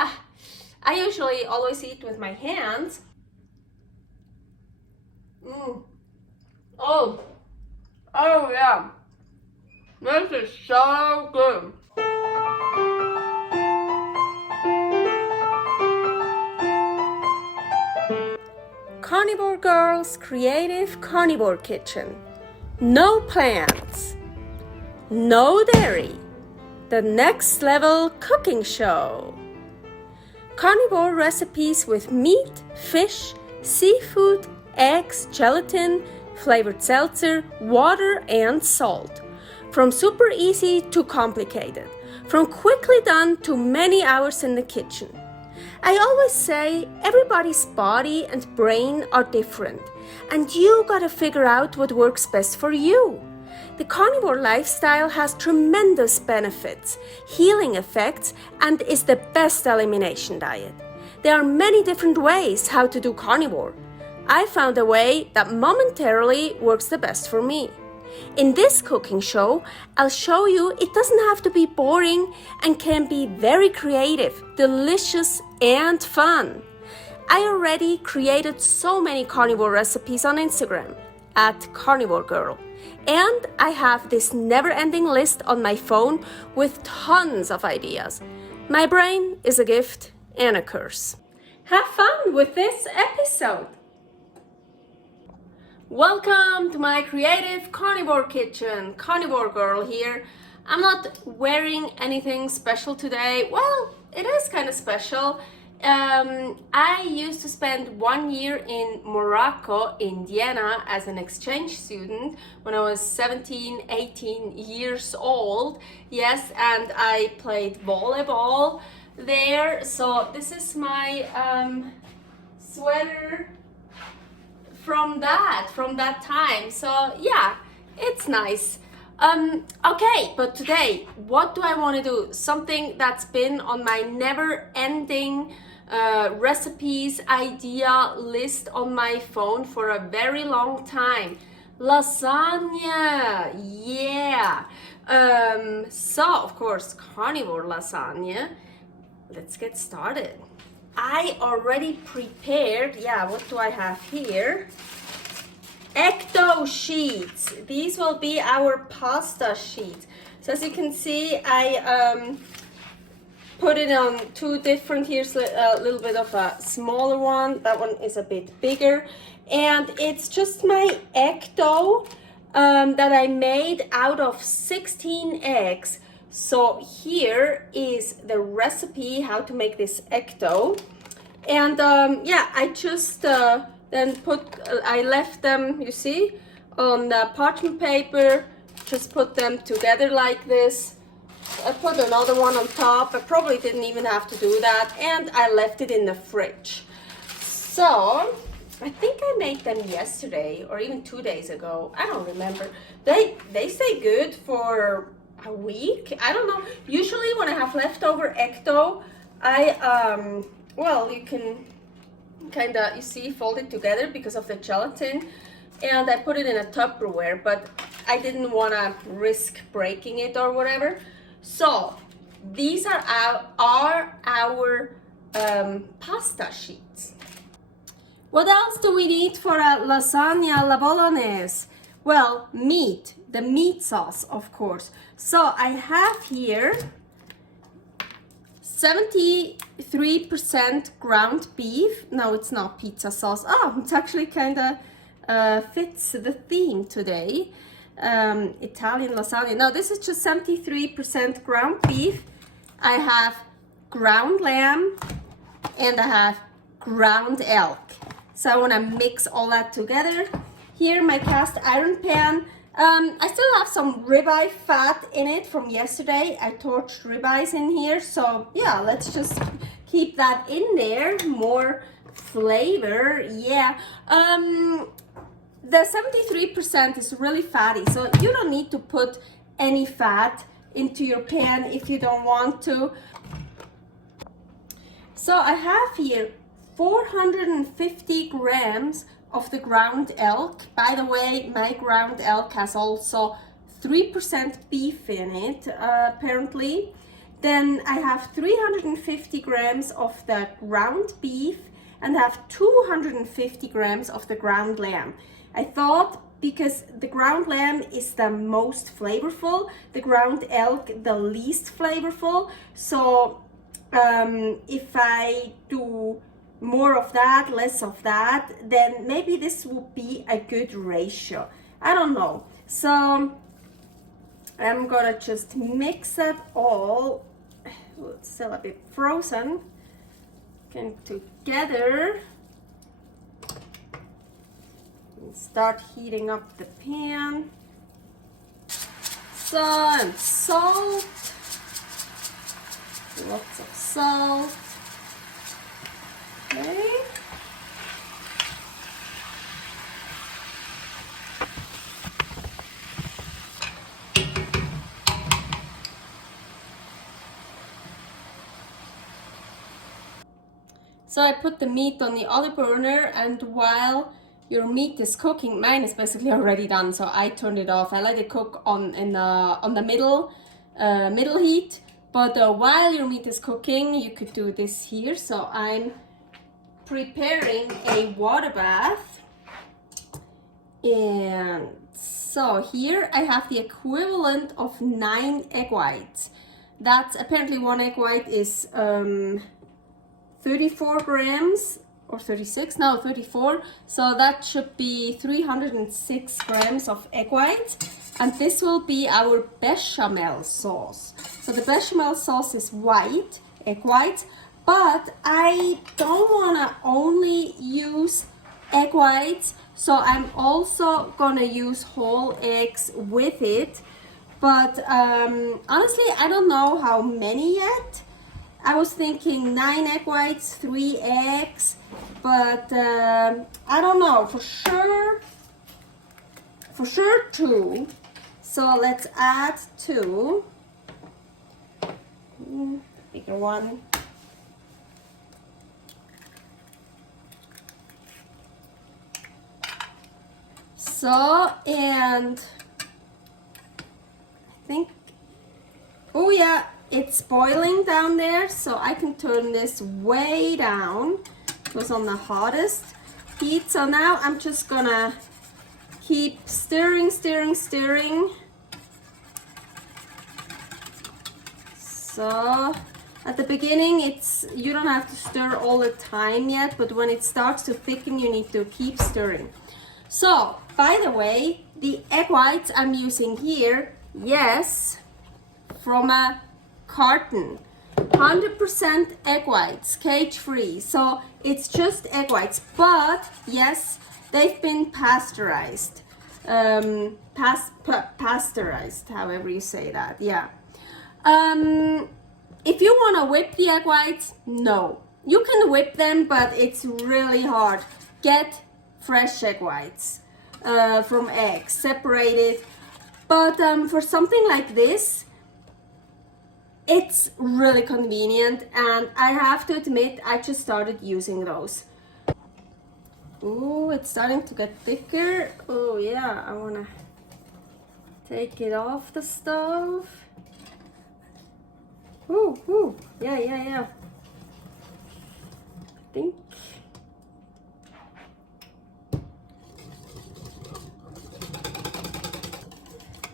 I usually always eat with my hands. Oh, oh yeah. This is so good. Carnivore Girl's Creative Carnivore Kitchen. No plants, no dairy. The next level cooking show. Carnivore recipes with meat, fish, seafood, eggs, gelatin, flavored seltzer, water, and salt. From super easy to complicated. From quickly done to many hours in the kitchen. I always say everybody's body and brain are different, and you gotta figure out what works best for you. The carnivore lifestyle has tremendous benefits, healing effects, and is the best elimination diet. There are many different ways how to do carnivore. I found a way that momentarily works the best for me. In this cooking show, I'll show you it doesn't have to be boring and can be very creative, delicious, and fun. I already created so many carnivore recipes on Instagram at karnivorgirl. And I have this never-ending list on my phone with tons of ideas. My brain is a gift and a curse. Have fun with this episode! Welcome to my creative carnivore kitchen. Carnivore Girl here. I'm not wearing anything special today. Well, it is kind of special. I used to spend 1 year in Morocco, Indiana, as an exchange student when I was 17, 18 years old. Yes, and I played volleyball there. So this is my sweater from that time. So yeah, it's nice. Okay, but today, what do I want to do? Something that's been on my never-ending recipes idea list on my phone for a very long time. Lasagna, yeah. So of course, carnivore lasagna. Let's get started. I already prepared, what do I have here? Ecto sheets. These will be our pasta sheets. So as you can see, I put it on two different. Here's a little bit of a smaller one. That one is a bit bigger. And it's just my ecto that I made out of 16 eggs. So here is the recipe how to make this ecto. And I just I left them, you see, on parchment paper, just put them together like this. I put another one on top. I probably didn't even have to do that, and I left it in the fridge. So I think I made them yesterday or even 2 days ago. I don't remember. They stay good for a week. I don't know. Usually when I have leftover ecto, you can kind of, you see, fold it together because of the gelatin, and I put it in a Tupperware, but I didn't want to risk breaking it or whatever. So these are our pasta sheets. What else do we need for a lasagna alla bolognese? Well, meat, the meat sauce, of course. So I have here 73% ground beef. No, it's not pizza sauce. Oh, it's actually kind of fits the theme today. Italian lasagna. No, this is just 73% ground beef. I have ground lamb and I have ground elk. So I want to mix all that together. Here, my cast iron pan. I still have some ribeye fat in it from yesterday. I torched ribeyes in here. So yeah, let's just keep that in there. More flavor, yeah. The 73% is really fatty, so you don't need to put any fat into your pan if you don't want to. So I have here 450 grams of the ground elk. By the way, my ground elk has also 3% beef in it, apparently. Then I have 350 grams of the ground beef and I have 250 grams of the ground lamb. I thought because the ground lamb is the most flavorful, the ground elk the least flavorful. So if I do more of that, less of that, then maybe this would be a good ratio. I don't know. So I'm gonna just mix it all. It's still a bit frozen. Getting together. And start heating up the pan. Some salt. Lots of salt. Okay. So I put the meat on the other burner, and while your meat is cooking, mine is basically already done, so I turned it off. I let it cook on the middle heat. But while your meat is cooking, you could do this here. So I'm preparing a water bath, and so here I have the equivalent of 9 egg whites. That's apparently 1 egg white is 34 grams or 36, no 34, so that should be 306 grams of egg whites, and this will be our bechamel sauce. So the bechamel sauce is white, egg whites, but I don't want to only use egg whites, so I'm also gonna use whole eggs with it. But honestly, I don't know how many yet. I was thinking 9 egg whites, 3 eggs, but I don't know, for sure 2. So let's add 2. Bigger one. So, and I think, oh yeah, it's boiling down there, so I can turn this way down. It was on the hottest heat, so now I'm just gonna keep stirring. So at the beginning, you don't have to stir all the time yet, but when it starts to thicken, you need to keep stirring. So, by the way, the egg whites I'm using here, yes, from a carton, 100% egg whites, cage-free. So it's just egg whites, but yes, they've been pasteurized. Pasteurized, however you say that, yeah. If you want to whip the egg whites, no. You can whip them, but it's really hard. Get fresh egg whites from eggs, separated. But for something like this, it's really convenient, and I have to admit, I just started using those. Ooh, it's starting to get thicker. Oh yeah, I wanna take it off the stove. Ooh, yeah. I think.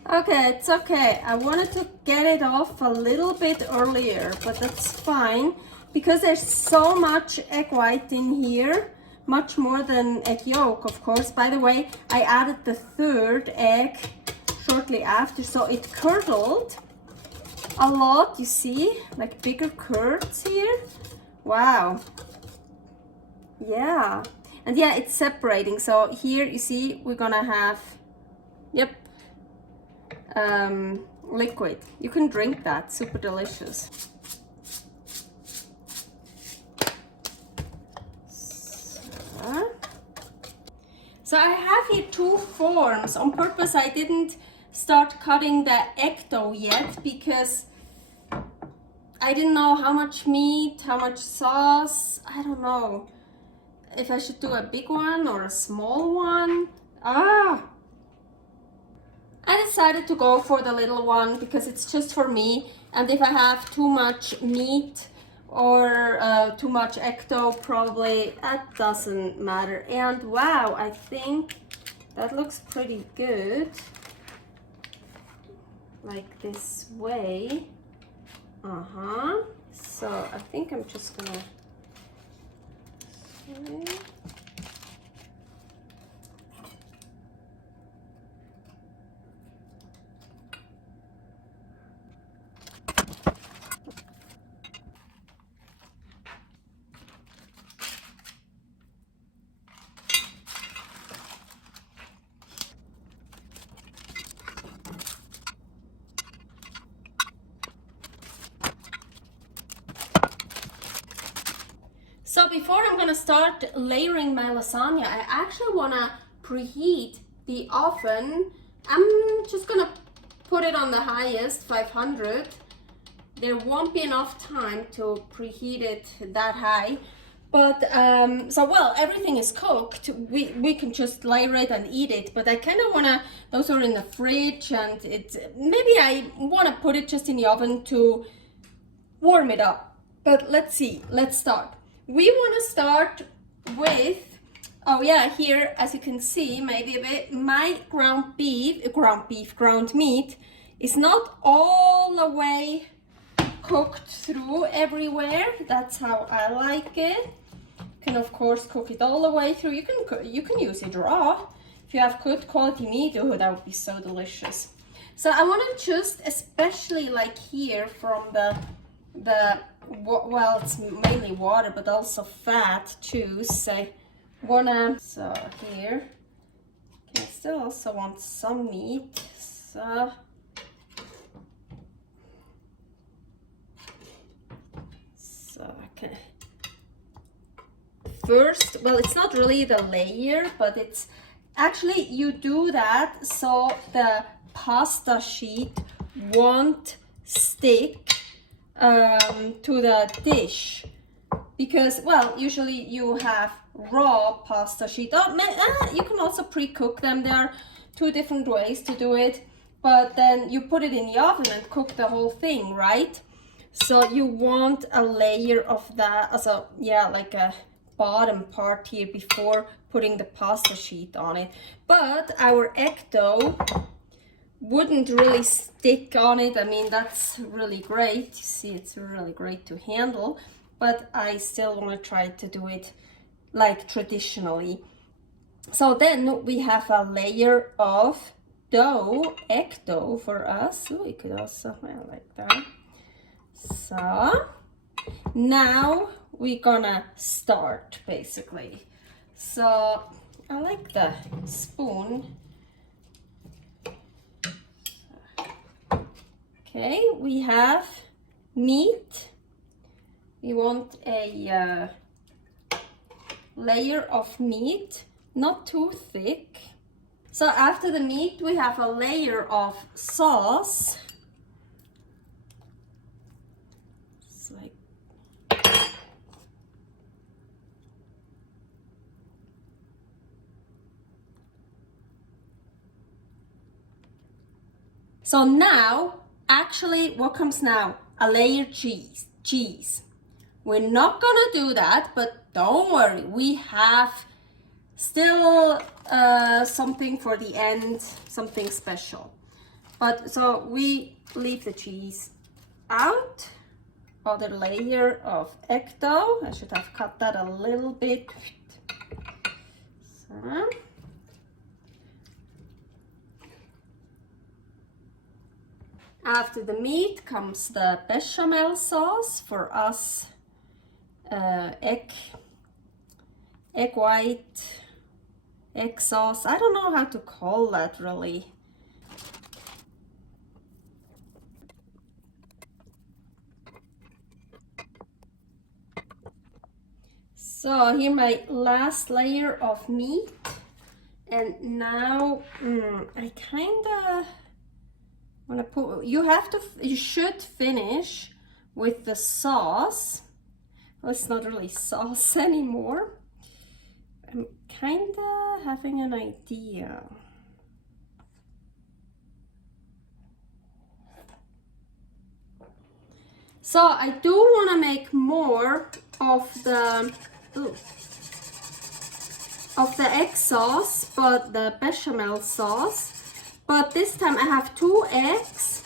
Okay, it's okay. I wanted to get it off a little bit earlier, but that's fine because there's so much egg white in here, much more than egg yolk, of course. By the way, I added the 3rd egg shortly after, so it curdled a lot, you see, like bigger curds here. Wow. Yeah. And yeah, it's separating. So here you see we're gonna have, yep, liquid. You can drink that, super delicious. So I have here 2 forms. On purpose I didn't start cutting the egg dough yet because I didn't know how much meat, how much sauce. I don't know if I should do a big one or a small one. I decided to go for the little one because it's just for me And if I have too much meat or too much ecto, probably that doesn't matter. And wow, I think that looks pretty good. Like this way. So I think I'm just gonna see. So before I'm gonna start layering my lasagna, I actually wanna preheat the oven. I'm just gonna put it on the highest, 500. There won't be enough time to preheat it that high. But, so well, everything is cooked. We can just layer it and eat it. But I kind of wanna, those are in the fridge, and maybe I wanna put it just in the oven to warm it up. But let's see, let's start. We want to start with, oh yeah, here, as you can see, maybe a bit, my ground meat is not all the way cooked through everywhere. That's how I like it. You can of course cook it all the way through. You can use it raw. If you have good quality meat, oh, that would be so delicious. So I want to just, especially like here from the well, it's mainly water, but also fat juice. I wanna, so here, I still also want some meat, so okay. First, well, it's not really the layer, but it's actually, you do that so the pasta sheet won't stick to the dish, because, well, usually you have raw pasta sheet, or you can also pre-cook them. There are two different ways to do it, but then you put it in the oven and cook the whole thing, right? So you want a layer of that, also, yeah, like a bottom part here before putting the pasta sheet on it. But our egg dough wouldn't really stick on it. I mean, that's really great. You see, it's really great to handle, but I still want to try to do it like traditionally. So then we have a layer of dough, egg dough for us. Oh, you could also, well, like that. So now we're gonna start basically. So I like the spoon. Okay, we have meat. We want a layer of meat, not too thick. So after the meat, we have a layer of sauce. It's like, so now, actually, what comes now? A layer cheese. We're not gonna do that, but don't worry, we have still something for the end, something special. But so we leave the cheese out. Other layer of egg dough. I should have cut that a little bit. So. After the meat comes the bechamel sauce for us. Egg white, egg sauce. I don't know how to call that really. So here my last layer of meat, and now I kinda wanna put. You should finish with the sauce. Well, it's not really sauce anymore. I'm kinda having an idea. So I do want to make more of the egg sauce, but the bechamel sauce. But this time I have 2 eggs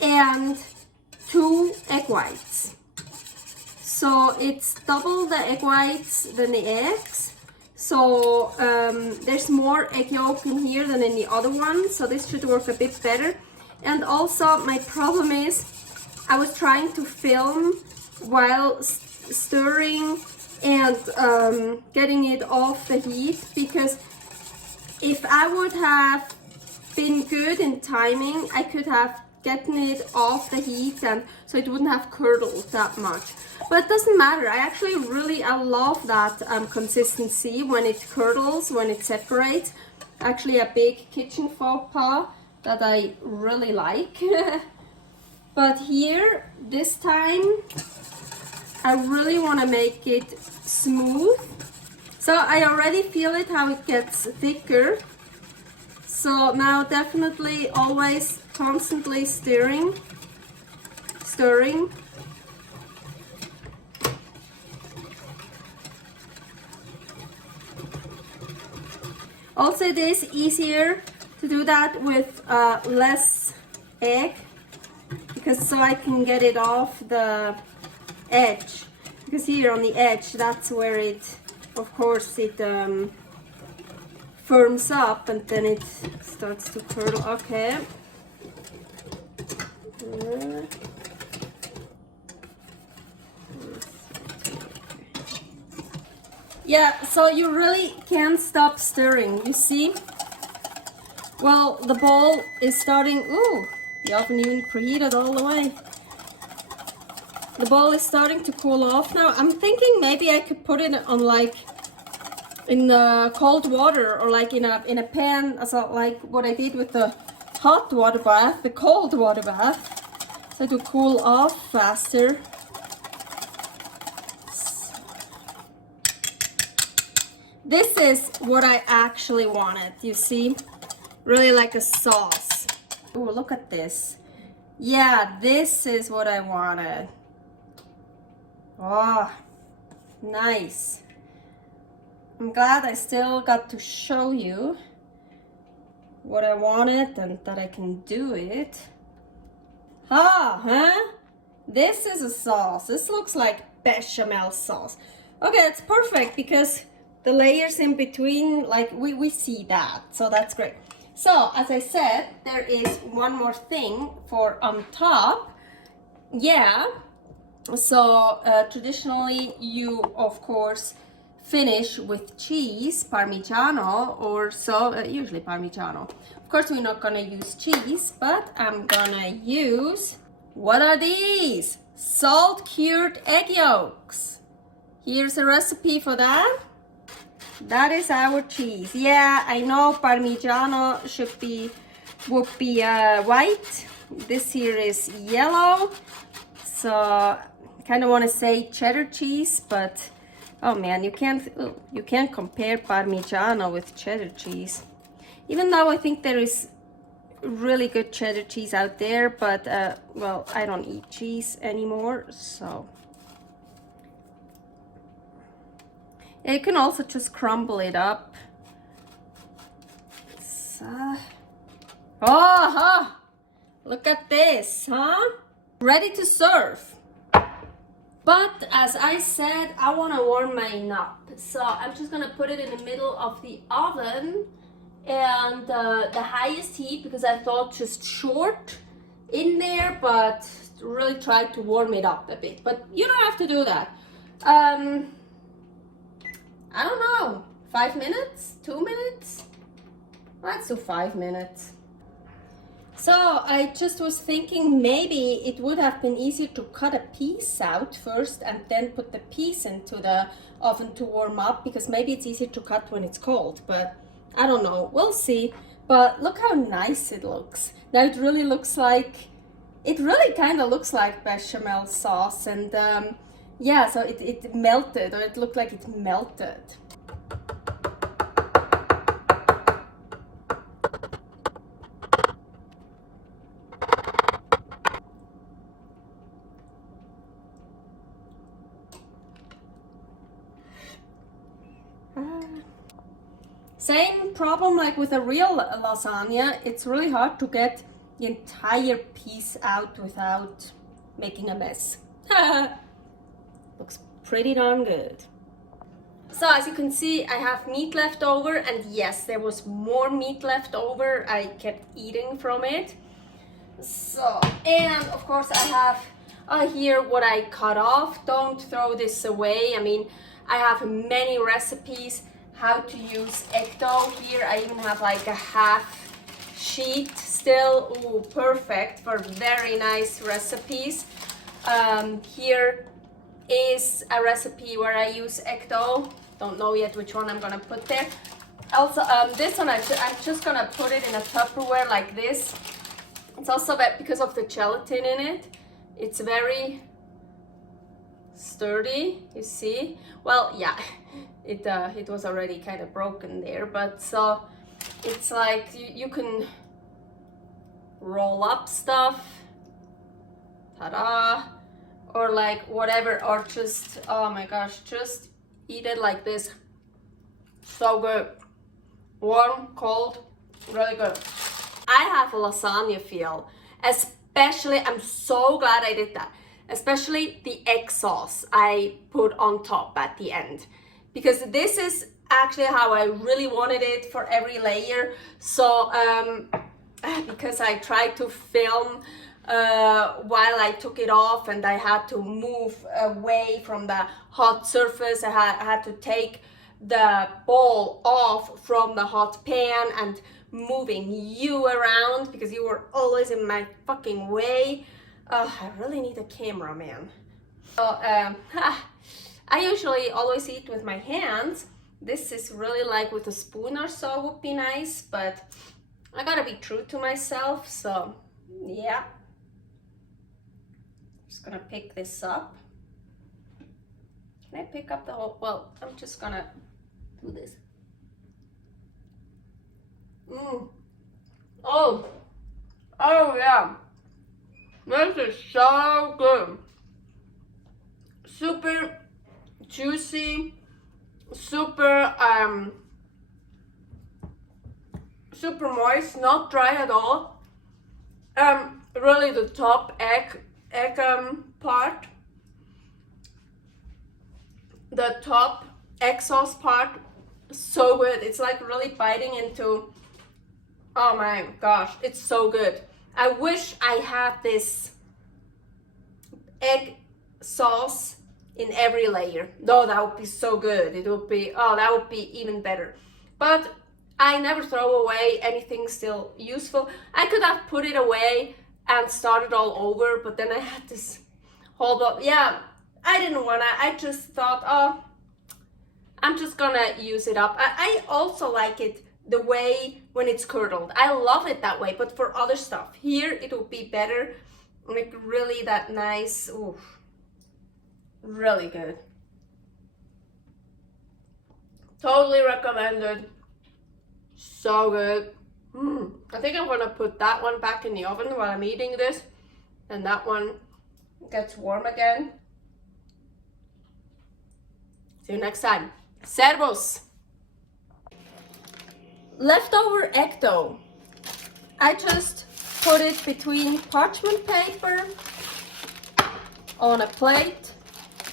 and 2 egg whites. So it's double the egg whites than the eggs. So there's more egg yolk in here than in the other one. So this should work a bit better. And also my problem is I was trying to film while stirring and getting it off the heat, because if I would have been good in timing, I could have gotten it off the heat, and so it wouldn't have curdled that much. But it doesn't matter. I love that consistency when it curdles, when it separates. Actually a big kitchen faux pas that I really like. But here, this time, I really want to make it smooth. So I already feel it, how it gets thicker. So now definitely always constantly stirring. Also, it is easier to do that with less egg, because so I can get it off the edge, because here on the edge, that's where it, of course, it firms up and then it starts to curdle. Okay. Yeah, so you really can't stop stirring, you see? Well, the bowl is starting, ooh, the oven even preheated all the way. The bowl is starting to cool off now. I'm thinking maybe I could put it on like in cold water, or like in a pan, so like what I did with the hot water bath, the cold water bath, so to cool off faster. This is what I actually wanted, you see? Really like a sauce. Oh, look at this. Yeah, this is what I wanted. Oh, nice. I'm glad I still got to show you what I wanted and that I can do it. Huh? This is a sauce. This looks like bechamel sauce. Okay, it's perfect because the layers in between, like we see that, so that's great. So as I said, there is one more thing for on top. Yeah, so traditionally you of course finish with cheese, parmigiano, or so, usually parmigiano. Of course we're not gonna use cheese, but I'm gonna use, what are these? Salt cured egg yolks. Here's a recipe for that. That is our cheese. Yeah, I know parmigiano would be white. This here is yellow. So I kind of want to say cheddar cheese, but oh man, you can't compare parmigiano with cheddar cheese. Even though I think there is really good cheddar cheese out there, but well, I don't eat cheese anymore, so. You can also just crumble it up. Oh, look at this, huh? Ready to serve. But as I said, I want to warm mine up. So I'm just going to put it in the middle of the oven, and the highest heat, because I thought just short in there, but really try to warm it up a bit. But you don't have to do that. I don't know, 5 minutes, 2 minutes? Let's do 5 minutes. So I just was thinking maybe it would have been easier to cut a piece out first and then put the piece into the oven to warm up, because maybe it's easier to cut when it's cold, but I don't know, we'll see. But look how nice it looks. Now it really kind of looks like bechamel sauce, and yeah, so it melted, or it looked like it melted. Same problem like with a real lasagna. It's really hard to get the entire piece out without making a mess. Looks pretty darn good. So as you can see, I have meat left over, and yes, there was more meat left over. I kept eating from it. So, and of course I have here what I cut off. Don't throw this away. I mean, I have many recipes how to use egg dough. Here I even have like a half sheet still. Ooh, perfect for very nice recipes. Here is a recipe where I use egg dough. Don't know yet which one I'm gonna put there. Also, this one I'm just gonna put it in a Tupperware like this. It's also because of the gelatin in it. It's very sturdy, you see. Well, yeah, it was already kind of broken there, but so it's like you can roll up stuff, ta-da, or like whatever, or just, oh my gosh, just eat it like this. So good. Warm, cold, really good. I have a lasagna feel, especially, I'm so glad I did that, especially the egg sauce I put on top at the end, because this is actually how I really wanted it for every layer. So because I tried to film while I took it off, and I had to move away from the hot surface. I had to take the bowl off from the hot pan and moving you around because you were always in my fucking way. I really need a cameraman. So I usually always eat with my hands. This is really like with a spoon or so would be nice, but I gotta be true to myself, so yeah. Just gonna pick this up. Can I pick up the whole, well, I'm just gonna do this. Oh yeah, this is so good. Super juicy, super moist, not dry at all. Really the top egg part, the top egg sauce part, so good. It's like really biting into, oh my gosh, it's so good. I wish I had this egg sauce in every layer. No, that would be so good. It would be, oh, that would be even better. But I never throw away anything still useful. I could have put it away and started all over, but then I had this whole lot. Yeah, I didn't wanna, I just thought, oh, I'm just gonna use it up. I also like it the way when it's curdled. I love it that way, but for other stuff. Here it will be better, like really that nice, ooh, really good. Totally recommended. So good. I think I'm gonna put that one back in the oven while I'm eating this, and that one gets warm again. See you next time. Servus! Leftover egg dough. I just put it between parchment paper on a plate,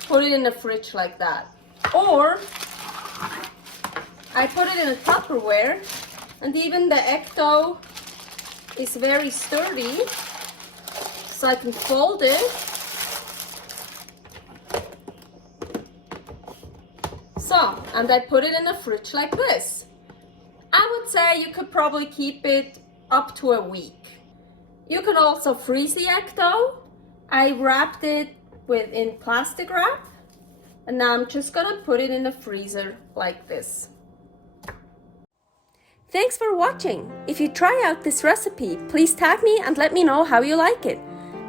put it in the fridge like that. Or I put it in a Tupperware, and even the egg dough is very sturdy, so I can fold it. So, and I put it in the fridge like this. I would say you could probably keep it up to a week. You can also freeze the egg dough. I wrapped it in plastic wrap, and now I'm just gonna put it in the freezer like this. Thanks for watching. If you try out this recipe, please tag me and let me know how you like it.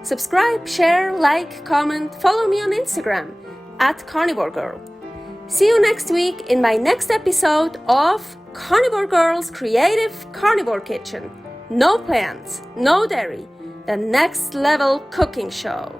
Subscribe, share, like, comment, follow me on Instagram @karnivorgirl. See you next week in my next episode of Carnivore Girl's Creative Carnivore Kitchen. No plants, no dairy, the next level cooking show.